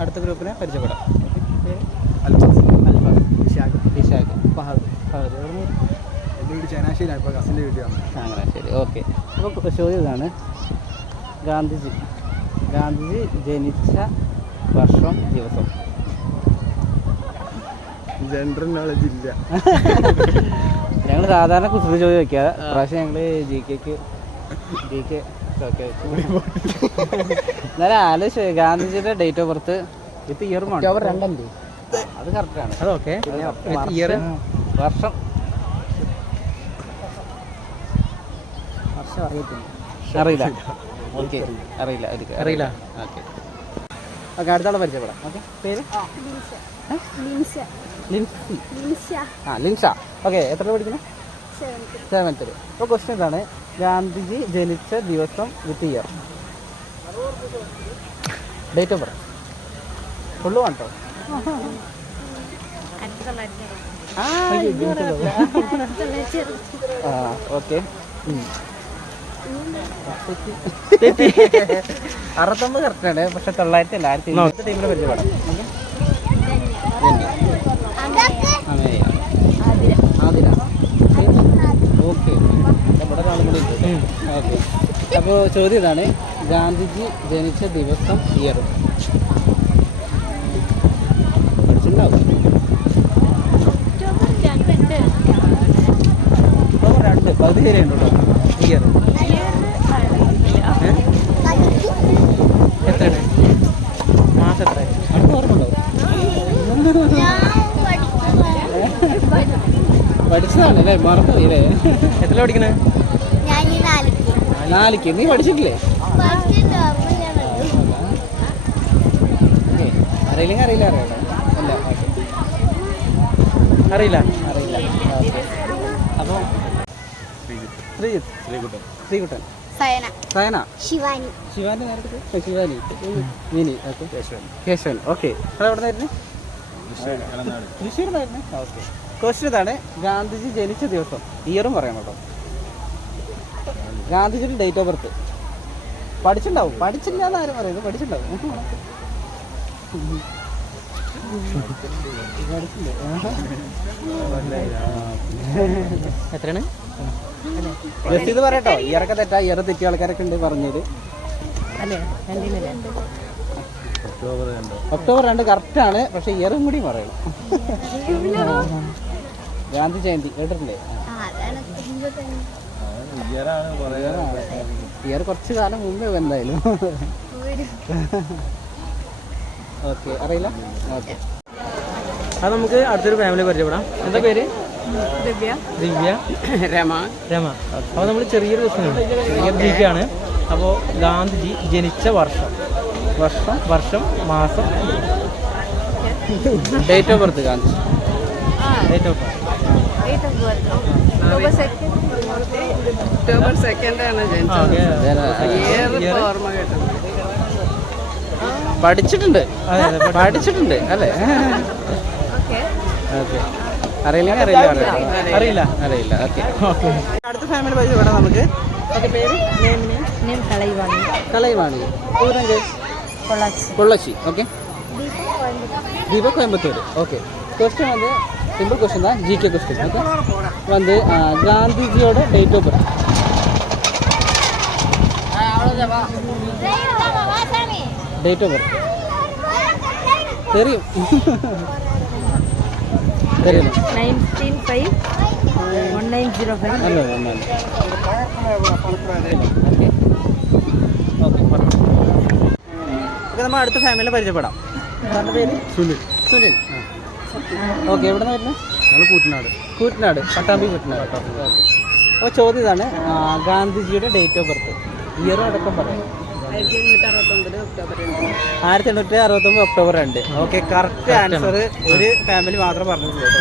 അടുത്ത ഗ്രൂപ്പിനെ പരിചയപ്പെടാം. ചങ്ങനാശ്ശേരി. ഓക്കെ. അപ്പോൾ ചോദ്യം ഇതാണ്, ഗാന്ധിജി ജനിച്ച വർഷം ദിവസം. ജനറൽ നോളജ് ഇല്ല. ഞങ്ങൾ സാധാരണ കുസൃതി ചോദ്യം വയ്ക്കുക, പ്രാവശ്യം ഞങ്ങൾ ജി കെ എന്നാലും ആലോചിച്ച് ഗാന്ധിജിയുടെ date of birth with year October 2 അത് കറക്റ്റാണ്. അതൊക്കെ ഇയർ വർഷം അറിയില്ല. ഓക്കെ, അറിയില്ല. ഓക്കെ ഓക്കെ, അടുത്തോളം പരിചയപ്പെടാം. ഓക്കെ, പേര് ലിൻഷ. ഓക്കെ, എത്ര പഠിക്കണം? 7th. അപ്പോൾ ക്വസ്റ്റ്യൻ ഇതാണ്, ഗാന്ധിജി ജനിച്ച ദിവസം with year, date of birth. Full വേണ്ടോ? ഓക്കെ. 69 കറക്റ്റാണ്, പക്ഷെ 900 അല്ല. 1900 ടീമിനെ പരിചയപ്പെടാം. ഓക്കെ, നമ്മുടെ ഒരാളും കൂടി ഉണ്ട്. ഓക്കെ, അപ്പോൾ ചോദ്യം ഇതാണ്, ഗാന്ധിജി ജനിച്ച ദിവസം ഇയർ പഠിച്ചിട്ടുണ്ടാവും. ഒക്ടോബർ 2 പകുതി ശരിയുണ്ടോ ഇയർ? എത്രയാണ് മാസം? എത്ര അടുത്ത ഓർമ്മ പഠിച്ചതാണ് അല്ലേ? മറന്നുപോയില്ലേ? എത്ര പഠിക്കണേ? 4ക്ക്. നീ പഠിച്ചിട്ടില്ലേ? അറിയില്ലെങ്കിൽ അറിയില്ല. അറിയില്ല. അപ്പോൾ ശ്രീകുട്ടൻ, സയന, ശിവാനി നേരത്തെ, ശിവാനി, മിനി, ഓക്കെ, കേശവൻ. ഓക്കെ, എവിടെ നിന്നായിരുന്നു? തൃശ്ശൂരിന്നായിരുന്നു. ഓക്കെ. ക്വസ്റ്റ്യൻ ഇതാണ്, ഗാന്ധിജി ജനിച്ച ദിവസം ഇയറും പറയണം കേട്ടോ. ഗാന്ധിജിയുടെ ഡേറ്റ് ഓഫ് ബർത്ത് പഠിച്ചിട്ടുണ്ടാവും. പഠിച്ചില്ല എന്ന് ആരും പറയുന്നത്? പഠിച്ചിട്ടുണ്ടാവും. എത്രയാണ്? ജസ്റ്റ് ഇത് പറയട്ടോ, ഇയറൊക്കെ തെറ്റാ. ഇയർ തെറ്റിയ ആൾക്കാരൊക്കെ ഉണ്ട് പറഞ്ഞത്. ഒക്ടോബർ 2 കറക്റ്റാണ്, പക്ഷെ ഇയറും കൂടി പറയണം. ഗാന്ധി ജയന്തി കേട്ടിട്ടില്ലേ? ഇയർ കുറച്ച് കാലം മുമ്പേ എന്തായാലും. ഓക്കെ, അറിയില്ല. ഓക്കെ, അത് നമുക്ക് അടുത്തൊരു ഫാമിലി പരിചയപ്പെടാം. എന്താ പേര്? ദിവ്യ, രമ. അപ്പോൾ നമ്മൾ ചെറിയൊരു ദിവസമാണ്. അപ്പോൾ ഗാന്ധിജി ജനിച്ച വർഷം, മാസം, date of birth. Gandhi date of birth October 2 ആണ് പഠിച്ചിട്ടുണ്ട് അല്ലേ? ഓക്കെ, അറിയില്ല. ഓക്കെ, അടുത്ത ഫാമിലി പരിചയപ്പെടാം നമുക്ക്. ഓക്കെ, പേര്? Kalaivani. Pollachi. Okay, Deepa, Coimbatore. Okay, question வந்து சிம்பிள் क्वेश्चन தான், ஜிகே क्वेश्चन. ஓகே, வந்து காந்திஜியோட date of birth. Date of birth தெரியும்? 1905 അല്ല. ഓക്കെ, നമ്മൾ അടുത്ത ഫാമിലിയെ പരിചയപ്പെടാം. സാറിൻ്റെ പേര്? സുനിൽ. ഓക്കെ, എവിടെ നിന്ന് വരുന്നത്? കൂറ്റനാട്, പട്ടാമ്പി. ഓക്കെ, അപ്പോൾ ചോദ്യം ഇതാണ്, ഗാന്ധിജിയുടെ ഡേറ്റ് ഓഫ് ബർത്ത് ഇയറും അടക്കം പറയാം. 1869 ഒക്ടോബർ 2. Okay, correct answer. ഒരു ഫാമിലി മാത്രം പറഞ്ഞിട്ടുള്ളൂ.